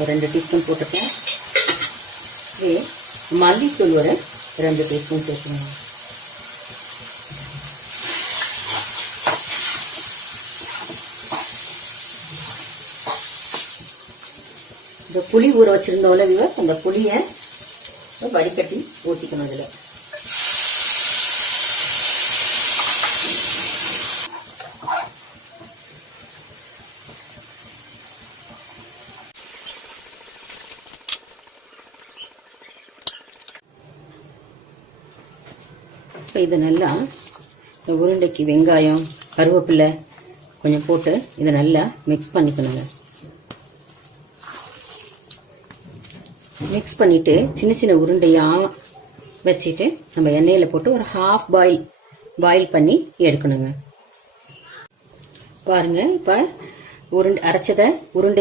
ஒரு 2 டீஸ்பூன் போட்டுருக்கேன். இதே மல்லித்தூள் ஒரு 2 டீஸ்பூன் சேர்த்துக்கணும். இந்த புளி ஊற வச்சிருந்தோம்ல வியூவர்ஸ், அந்த புளியை வடிகட்டி ஊற்றிக்கணும். இதில் இப்போ இது நல்லா இந்த உருண்டைக்கு வெங்காயம் கருவேப்பிலை கொஞ்சம் போட்டு இதை நல்லா மிக்ஸ் பண்ணிக்கணுங்க. மிக்ஸ் பண்ணிவிட்டு சின்ன சின்ன உருண்டையாக வச்சுட்டு நம்ம எண்ணெயில் போட்டு ஒரு ஹாஃப் பாயில் பண்ணி எடுக்கணுங்க. பாருங்கள், இப்போ அரைச்சதை உருண்டை